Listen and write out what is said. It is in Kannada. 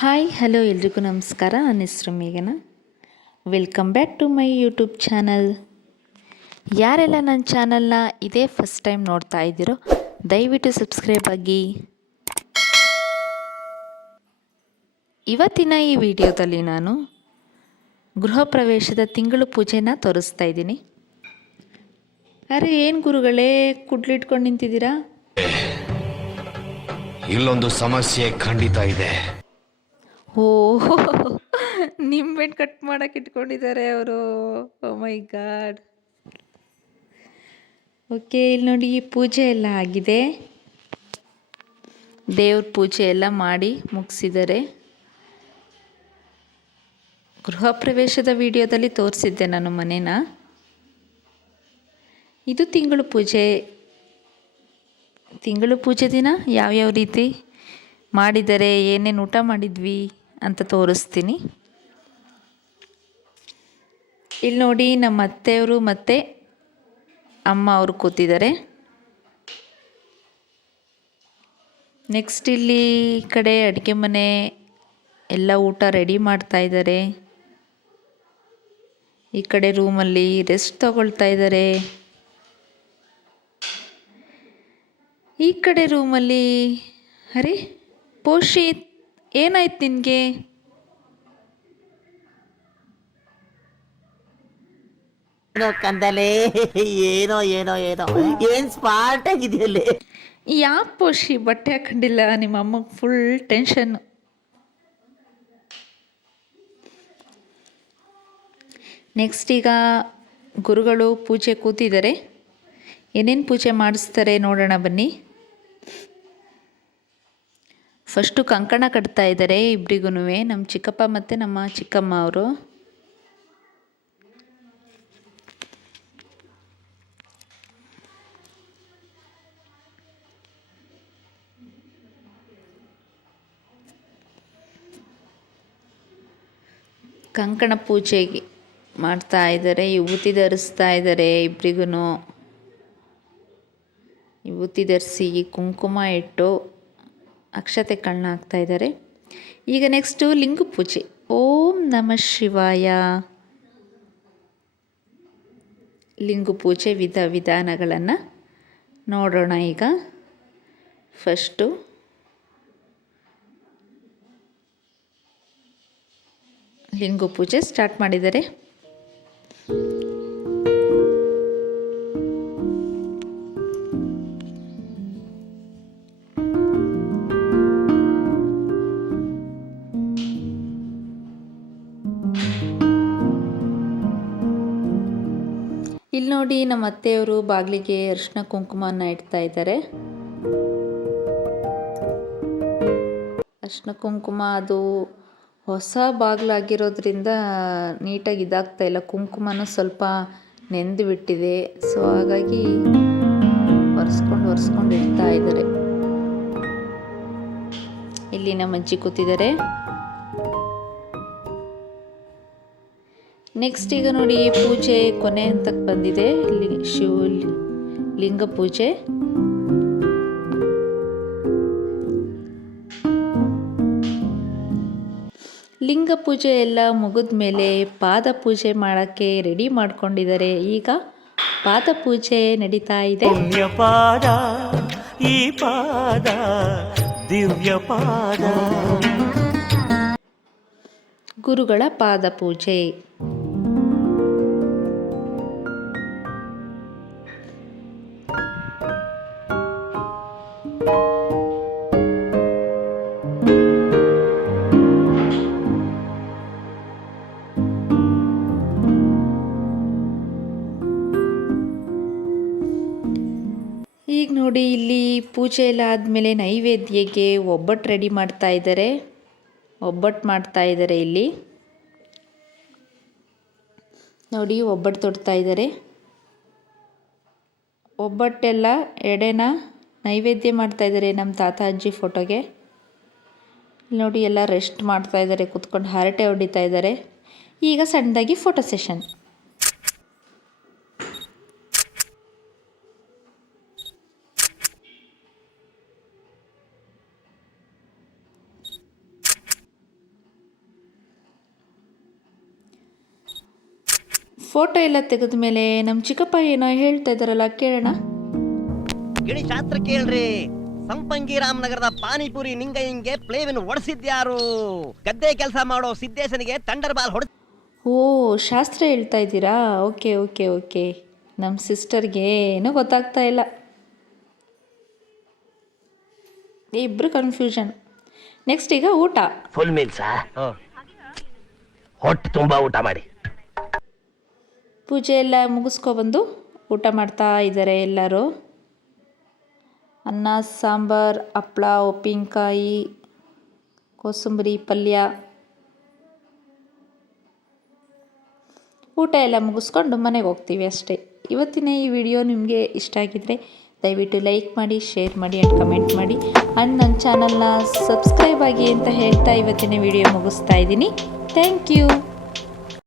ಹಾಯ್, ಹಲೋ, ಎಲ್ರಿಗೂ ನಮಸ್ಕಾರ. ನನ್ನ ಹೆಸರು ಮೇಘನ. Welcome back to my YouTube channel ಯಾರೆಲ್ಲ ನನ್ನ ಚಾನಲ್ನ ಇದೇ ಫಸ್ಟ್ ಟೈಮ್ ನೋಡ್ತಾ ಇದ್ದೀರೋ, ದಯವಿಟ್ಟು ಸಬ್ಸ್ಕ್ರೈಬ್ ಆಗಿ. ಇವತ್ತಿನ ಈ ವಿಡಿಯೋದಲ್ಲಿ ನಾನು ಗೃಹ ಪ್ರವೇಶದ ತಿಂಗಳು ಪೂಜೆನ ತೋರಿಸ್ತಾ ಇದ್ದೀನಿ. ಅರೆ, ಏನು ಗುರುಗಳೇ, ಕುಡ್ಲಿಟ್ಕೊಂಡು ನಿಂತಿದ್ದೀರಾ? ಇಲ್ಲೊಂದು ಸಮಸ್ಯೆ ಖಂಡಿತ ಇದೆ. ಓ ನಿಂಬೆಣ್ಣು ಕಟ್ ಮಾಡಕ್ಕೆ ಇಟ್ಕೊಂಡಿದ್ದಾರೆ ಅವರು. ಮೈ ಗಾಡ್ ಓಕೆ ಇಲ್ಲಿ ನೋಡಿ ಪೂಜೆ ಎಲ್ಲ ಆಗಿದೆ. ದೇವ್ರ ಪೂಜೆ ಎಲ್ಲ ಮಾಡಿ ಮುಗಿಸಿದ್ದಾರೆ. ಗೃಹ ಪ್ರವೇಶದ ವಿಡಿಯೋದಲ್ಲಿ ತೋರಿಸಿದ್ದೆ ನಾನು ಮನೇನ. ಇದು ತಿಂಗಳು ಪೂಜೆ. ತಿಂಗಳು ಪೂಜೆ ದಿನ? ಯಾವ್ಯಾವ ರೀತಿ ಮಾಡಿದ್ದಾರೆ? ಏನೇನು ಊಟ ಮಾಡಿದ್ವಿ? ಅಂತ ತೋರಿಸ್ತೀನಿ. ಇಲ್ಲಿ ನೋಡಿ ನಮ್ಮ ಅತ್ತೆಯವರು ಮತ್ತು ಅಮ್ಮ ಅವರು ಕೂತಿದ್ದಾರೆ. ನೆಕ್ಸ್ಟ್ ಇಲ್ಲಿ ಕಡೆ ಅಡುಗೆ ಮನೆ ಎಲ್ಲ ಊಟ ರೆಡಿ ಮಾಡ್ತಾ ಇದ್ದಾರೆ. ಈ ಕಡೆ ರೂಮಲ್ಲಿ ರೆಸ್ಟ್ ತಗೊಳ್ತಾ ಇದ್ದಾರೆ. ಈ ಕಡೆ ರೂಮಲ್ಲಿ ಅರೆ, ಪೋಷಿತ್ ಏನಾಯ್ತು ನಿನಗೆ? ಏನೋ ಕಂದಲೆ ಏನೋ ಏನೋ ಏನೋ. ಏನ್ ಸ್ಮಾರ್ಟ್ ಆಗಿದೆಯಲ್ಲಿ ಯಾಕೆ ಪೋಷಿ ಬಟ್ಟೆ ಹಾಕೊಂಡಿಲ್ಲ? ನಿಮ್ಮ ಅಮ್ಮಗೆ ಫುಲ್ ಟೆನ್ಷನ್ ನೆಕ್ಸ್ಟ್ ಈಗ ಗುರುಗಳು ಪೂಜೆ ಕೂತಿದ್ದಾರೆ. ಏನೇನು ಪೂಜೆ ಮಾಡಿಸ್ತಾರೆ ನೋಡೋಣ ಬನ್ನಿ. ಫಸ್ಟು ಕಂಕಣ ಕಟ್ತಾ ಇದ್ದಾರೆ ಇಬ್ರಿಗೂ ನಮ್ಮ ಚಿಕ್ಕಪ್ಪ ಮತ್ತು ನಮ್ಮ ಚಿಕ್ಕಮ್ಮ ಅವರು. ಕಂಕಣ ಪೂಜೆಗೆ ಮಾಡ್ತಾ ಇದ್ದಾರೆ, ವಿಭೂತಿ ಧರಿಸ್ತಾ ಇದ್ದಾರೆ ಇಬ್ಬರಿಗೂ ವಿಭೂತಿ ಧರಿಸಿ ಕುಂಕುಮ ಇಟ್ಟು ಅಕ್ಷತೆ ಕಣ್ಣು ಹಾಕ್ತಾ ಇದ್ದಾರೆ. ಈಗ ನೆಕ್ಸ್ಟು ಲಿಂಗ ಪೂಜೆ ಓಂ ನಮ ಶಿವಾಯ. ಲಿಂಗು ಪೂಜೆ ವಿಧ ವಿಧಾನಗಳನ್ನು ನೋಡೋಣ ಈಗ. ಫಸ್ಟು ಲಿಂಗು ಪೂಜೆ ಸ್ಟಾರ್ಟ್ ಮಾಡಿದ್ದಾರೆ. ನೋಡಿ ನಮ್ಮ ಅತ್ತೆಯವರು ಬಾಗಿಲಿಗೆ ಅರಿಶಿನ ಕುಂಕುಮನ ಇಡ್ತಾ ಇದ್ದಾರೆ. ಅರಿಶಿನ ಕುಂಕುಮ ಅದು ಹೊಸ ಬಾಗಿಲಾಗಿರೋದ್ರಿಂದ ನೀಟಾಗಿ ಇದಾಗ್ತಾ ಇಲ್ಲ. ಕುಂಕುಮನೂ ಸ್ವಲ್ಪ ನೆಂದು ಬಿಟ್ಟಿದೆ. ಸೊ ಹಾಗಾಗಿ ಒರೆಸ್ಕೊಂಡು ಒರೆಸ್ಕೊಂಡು ಇಡ್ತಾ ಇದ್ದಾರೆ. ಇಲ್ಲಿ ನಮ್ಮ ಅಜ್ಜಿ ಕೂತಿದ್ದಾರೆ. ನೆಕ್ಸ್ಟ್ ಈಗ ನೋಡಿ ಪೂಜೆ ಕೊನೆ ಅಂತ ಬಂದಿದೆ. ಲಿ ಶಿವ ಲಿಂಗ ಪೂಜೆ. ಲಿಂಗ ಪೂಜೆ ಎಲ್ಲ ಮುಗಿದ ಮೇಲೆ ಪಾದ ಪೂಜೆ ಮಾಡೋಕ್ಕೆ ರೆಡಿ ಮಾಡ್ಕೊಂಡಿದ್ದಾರೆ. ಈಗ ಪಾದ ಪೂಜೆ ನಡೀತಾ ಇದೆ. ದಿವ್ಯ ಪಾದ ಈ ಪಾದ ದಿವ್ಯ ಪಾದ. ಗುರುಗಳ ಪಾದ ಪೂಜೆ. ಈಗ ನೋಡಿ, ಇಲ್ಲಿ ಪೂಜೆ ಎಲ್ಲ ಆದಮೇಲೆ ನೈವೇದ್ಯಕ್ಕೆ ಒಬ್ಬಟ್ಟು ರೆಡಿ ಮಾಡ್ತಾ ಇದ್ದಾರೆ. ಒಬ್ಬಟ್ಟು ಮಾಡ್ತಾ ಇದ್ದಾರೆ ಇಲ್ಲಿ. ನೋಡಿ, ಒಬ್ಬಟ್ಟು ತೊಡ್ತಾ ಇದ್ದಾರೆ. ಒಬ್ಬಟ್ಟೆಲ್ಲ ಎಡೆನ ನೈವೇದ್ಯ ಮಾಡ್ತಾ ಇದ್ದಾರೆ ನಮ್ಮ ತಾತ ಅಜ್ಜಿ ಫೋಟೋಗೆ. ನೋಡಿ ಎಲ್ಲ ರೆಸ್ಟ್ ಮಾಡ್ತಾ ಇದ್ದಾರೆ, ಕುತ್ಕೊಂಡು ಹರಟೆ ಹೊಡಿತಾ ಇದ್ದಾರೆ. ಈಗ ಸಣ್ಣದಾಗಿ ಫೋಟೋ ಸೆಷನ್. ಫೋಟೋ ಎಲ್ಲ ತೆಗೆದ ಮೇಲೆ ನಮ್ಮ ಚಿಕ್ಕಪ್ಪ ಏನೋ ಹೇಳ್ತಾ ಇದ್ದಾರಲ್ಲ, ಕೇಳೋಣ. ಗಿಣಿ ಶಾಸ್ತ್ರ ಕೇಳ್ರಿ. ಸಂಪಂಗಿ ರಾಮನಗರದ ಪಾನಿಪುರಿ ನಿಂಗಯ್ಯಂಗೆ ಪ್ಲೇವಿನ ಒಡಿಸಿದ್ಯಾರು? ಗದ್ದೆ ಕೆಲಸ ಮಾಡೋ ಸಿದ್ದೇಶನಿಗೆ ತಂಡರ್ ಬಾಲ್ ಹೊಡೆದ ಓ ಶಾಸ್ತ್ರ ಹೇಳ್ತಾ ಇದ್ದೀರಾ? Okay okay okay. ನಮ್ಮ ಸಿಸ್ಟರ್ಗೆ ಏನೂ ಗೊತ್ತಾಗ್ತಾ ಇಲ್ಲ. ಇಬ್ರು ಕನ್ಫ್ಯೂಷನ್ ನೆಕ್ಸ್ಟ್ ಈಗ ಊಟ. ಫುಲ್ ಮೀಲ್ಸಾ ಹೊಟ್ಟೆ ತುಂಬಾ ಊಟ ಮಾಡಿ. ಪೂಜೆ ಎಲ್ಲ ಮುಗಿಸ್ಕೊಬಂದು ಊಟ ಮಾಡ್ತಾ ಇದ್ದಾರೆ ಎಲ್ಲರೂ. ಅನ್ನ, ಸಾಂಬಾರು, ಹಪ್ಳ, ಉಪ್ಪಿನಕಾಯಿ, ಕೋಸಂಬರಿ, ಪಲ್ಯ. ಊಟ ಎಲ್ಲ ಮುಗಿಸ್ಕೊಂಡು ಮನೆಗೆ ಹೋಗ್ತೀವಿ ಅಷ್ಟೇ. ಇವತ್ತಿನ ಈ ವಿಡಿಯೋ ನಿಮಗೆ ಇಷ್ಟ ಆಗಿದ್ದರೆ ದಯವಿಟ್ಟು ಲೈಕ್ ಮಾಡಿ, ಶೇರ್ ಮಾಡಿ ಆ್ಯಂಡ್ ಕಮೆಂಟ್ ಮಾಡಿ. ಆ್ಯಂಡ್ ನನ್ನ ಚಾನಲ್ನ ಸಬ್ಸ್ಕ್ರೈಬ್ ಆಗಿ ಅಂತ ಹೇಳ್ತಾ ಇವತ್ತಿನ ವಿಡಿಯೋ ಮುಗಿಸ್ತಾ ಇದ್ದೀನಿ. Thank you